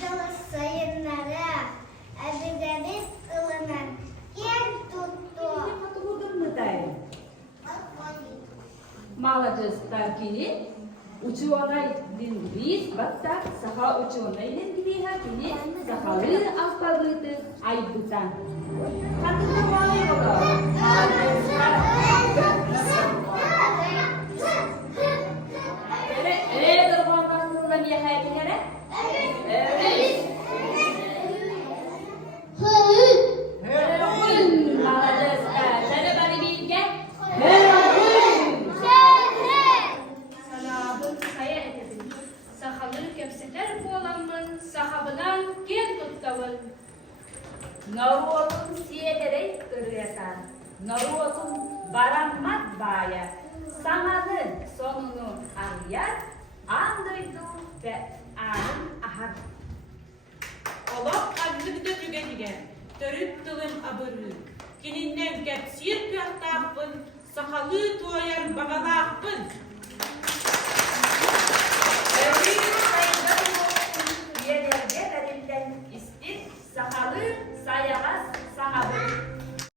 Jelas sayınları, edileniz ılınan, yer tuttu. Молодец, кини ученый лингвист, баттак саха ученый лингвист, кини сахалы алфавиты айбутан. Хатыны малы боло. Дорвандан не хайтингере? Молодец. Сені бeni bilge. Sahalı kepseler boğulanmın, sahabından gel tuttavın. Naruatun siyederek ırıyatan. Naruatun baranmat baya. Sananın sonunu arıyar. Andıydu ve anın ahar. Olak kalbimde tügetige, törüp tılın abırı. Kininden kepsir pühtağpın, sahalı tuayar bağalağpın.